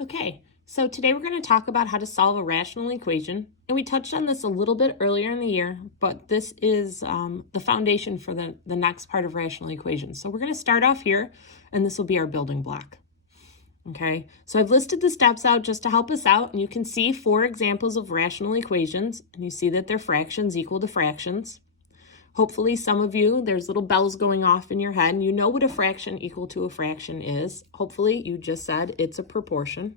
Okay, so today we're going to talk about how to solve a rational equation. And we touched on this a little bit earlier in the year, but this is the foundation for the next part of rational equations. So we're going to start off here, and this will be our building block. Okay, so I've listed the steps out just to help us out, and you can see 4 examples of rational equations, and you see that they're fractions equal to fractions. Hopefully some of you, there's little bells going off in your head, and you know what a fraction equal to a fraction is. Hopefully you just said it's a proportion.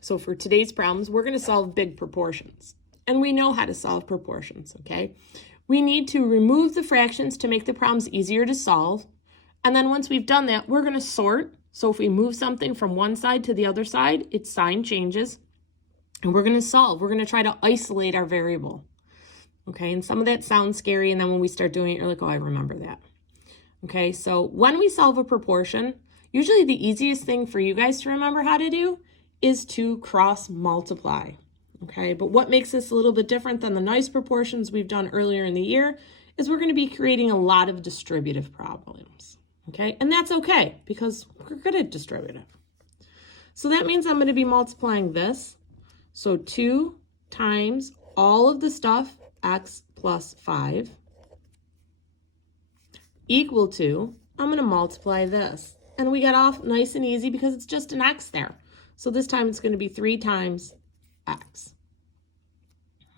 So for today's problems, we're going to solve big proportions. And we know how to solve proportions, okay? We need to remove the fractions to make the problems easier to solve. And then once we've done that, we're going to sort. So if we move something from one side to the other side, its sign changes. And we're going to solve. We're going to try to isolate our variable. Okay, and some of that sounds scary, and then when we start doing it, you're like, oh, I remember that. Okay, so when we solve a proportion, usually the easiest thing for you guys to remember how to do is to cross multiply. Okay, but what makes this a little bit different than the nice proportions we've done earlier in the year is we're going to be creating a lot of distributive problems. Okay, and that's okay because we're good at distributive. So that means I'm going to be multiplying this. So 2 times all of the stuff x plus 5 equal to, I'm going to multiply this. And we got off nice and easy because it's just an x there. So this time it's going to be 3 times x.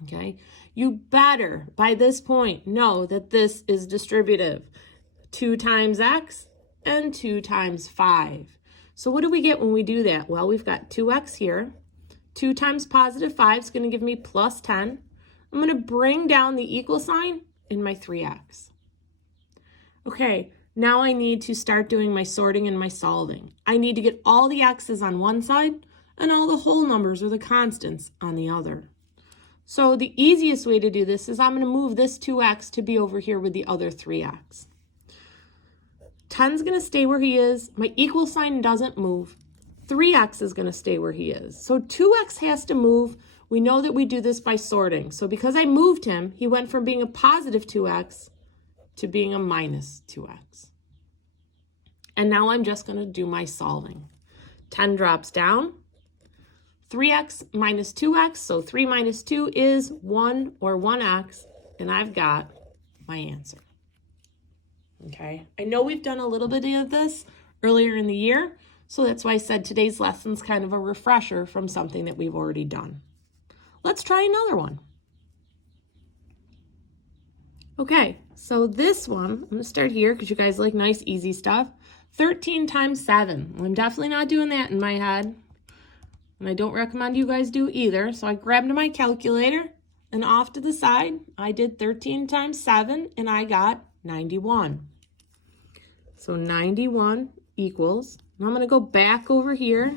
Okay, you better by this point know that this is distributive. 2 times x and 2 times 5. So what do we get when we do that? Well, we've got 2x here. 2 times positive 5 is going to give me plus 10. I'm going to bring down the equal sign in my 3x. Okay, now I need to start doing my sorting and my solving. I need to get all the x's on one side and all the whole numbers or the constants on the other. So the easiest way to do this is I'm going to move this 2x to be over here with the other 3x. 10's going to stay where he is. My equal sign doesn't move. 3x is going to stay where he is. So 2x has to move. We know that we do this by sorting. So because I moved him, he went from being a positive 2x to being a minus 2x. And now I'm just going to do my solving. 10 drops down. 3x minus 2x, so 3 minus 2 is 1 or 1x, and I've got my answer. Okay, I know we've done a little bit of this earlier in the year, so that's why I said today's lesson's kind of a refresher from something that we've already done. Let's try another one. Okay, so this one, I'm going to start here because you guys like nice, easy stuff. 13 times 7. I'm definitely not doing that in my head, and I don't recommend you guys do either. So I grabbed my calculator, and off to the side, I did 13 times 7, and I got 91. So 91 equals, and I'm going to go back over here,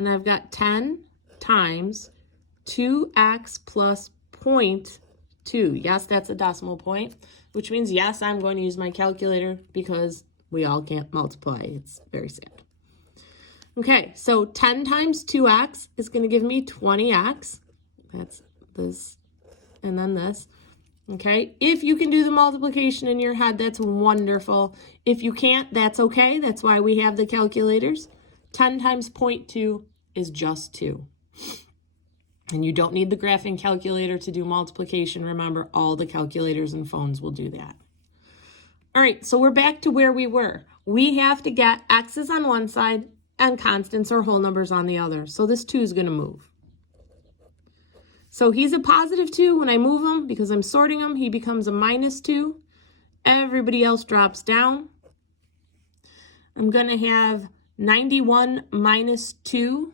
and I've got 10 times 2x plus 0.2. Yes, that's a decimal point, which means yes, I'm going to use my calculator because we all can't multiply. It's very sad. Okay, so 10 times 2x is going to give me 20x. That's this and then this. Okay, if you can do the multiplication in your head, that's wonderful. If you can't, that's okay. That's why we have the calculators. 10 times 0.2 is just 2. And you don't need the graphing calculator to do multiplication. Remember, all the calculators and phones will do that. All right, so we're back to where we were. We have to get x's on one side and constants or whole numbers on the other. So this 2 is going to move. So he's a positive 2. When I move him, because I'm sorting him, he becomes a minus 2. Everybody else drops down. I'm going to have 91 minus 2.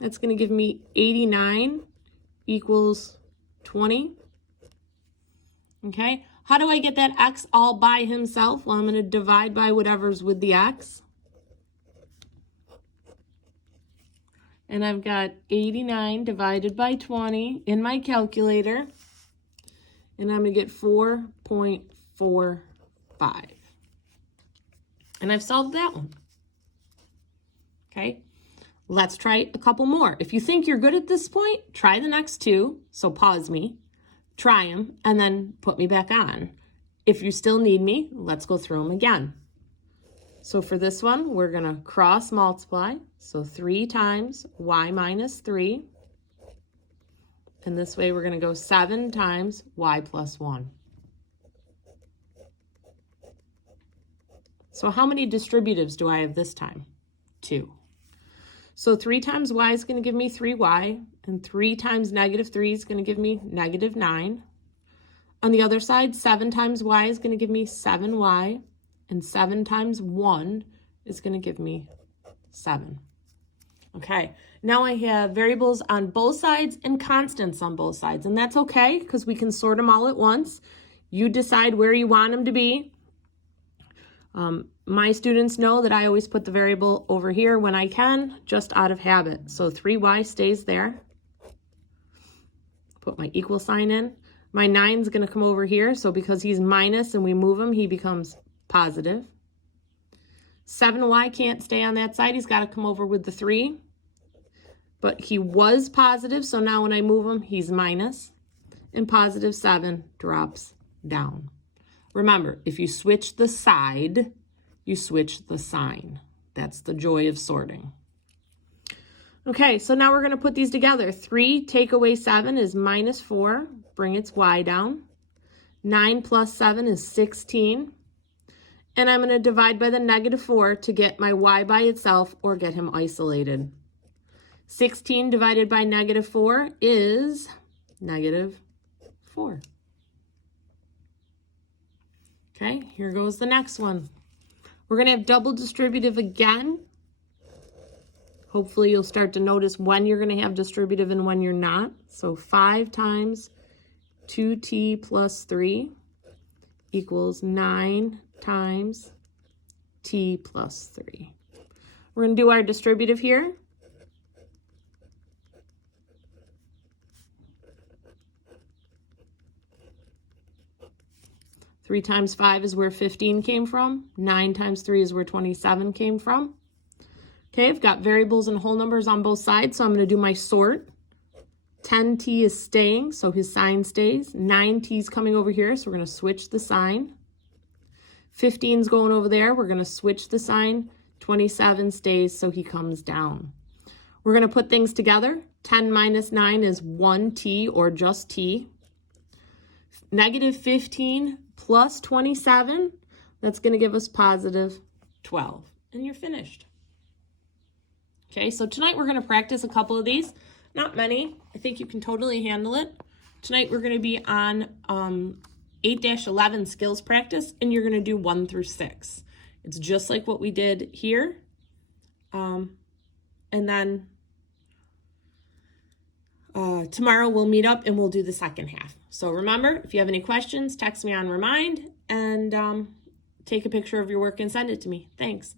That's going to give me 89 equals 20. Okay, how do I get that x all by himself? Well, I'm going to divide by whatever's with the x. And I've got 89 divided by 20 in my calculator. And I'm going to get 4.45. And I've solved that one. Okay. Let's try a couple more. If you think you're good at this point, try the next 2. So pause me, try them, and then put me back on. If you still need me, let's go through them again. So for this one, we're going to cross multiply. So 3 times y minus 3. And this way we're going to go 7 times y plus 1. So how many distributives do I have this time? 2. So 3 times y is going to give me 3y, and 3 times negative 3 is going to give me negative 9. On the other side, 7 times y is going to give me 7y, and 7 times 1 is going to give me 7. Okay, now I have variables on both sides and constants on both sides, and that's okay because we can sort them all at once. You decide where you want them to be. My students know that I always put the variable over here when I can, just out of habit. So 3y stays there. Put my equal sign in. My 9 is going to come over here, so because he's minus and we move him, he becomes positive. 7y can't stay on that side. He's got to come over with the 3. But he was positive, so now when I move him, he's minus. And positive 7 drops down. Remember, if you switch the side, you switch the sign. That's the joy of sorting. Okay, so now we're going to put these together. 3 take away 7 is minus 4. Bring its y down. 9 plus 7 is 16. And I'm going to divide by the negative 4 to get my y by itself or get him isolated. 16 divided by negative 4 is negative 4. Okay, here goes the next one. We're going to have double distributive again. Hopefully you'll start to notice when you're going to have distributive and when you're not. So 5 times 2t plus 3 equals 9 times t plus 3. We're going to do our distributive here. Three times 5 is where 15 came from. 9 times 3 is where 27 came from. Okay, I've got variables and whole numbers on both sides, so I'm going to do my sort. 10t is staying, so his sign stays. 9t is coming over here, so we're going to switch the sign. 15 is going over there. We're going to switch the sign. 27 stays, so he comes down. We're going to put things together. 10 minus 9 is 1t, or just t. Negative 15 plus 27, that's going to give us positive 12. And you're finished. Okay, so tonight we're going to practice a couple of these. Not many. I think you can totally handle it. Tonight we're going to be on 8-11 skills practice, and you're going to do 1 through 6. It's just like what we did here. And then tomorrow we'll meet up and we'll do the second half. So remember, if you have any questions, text me on Remind and take a picture of your work and send it to me. Thanks.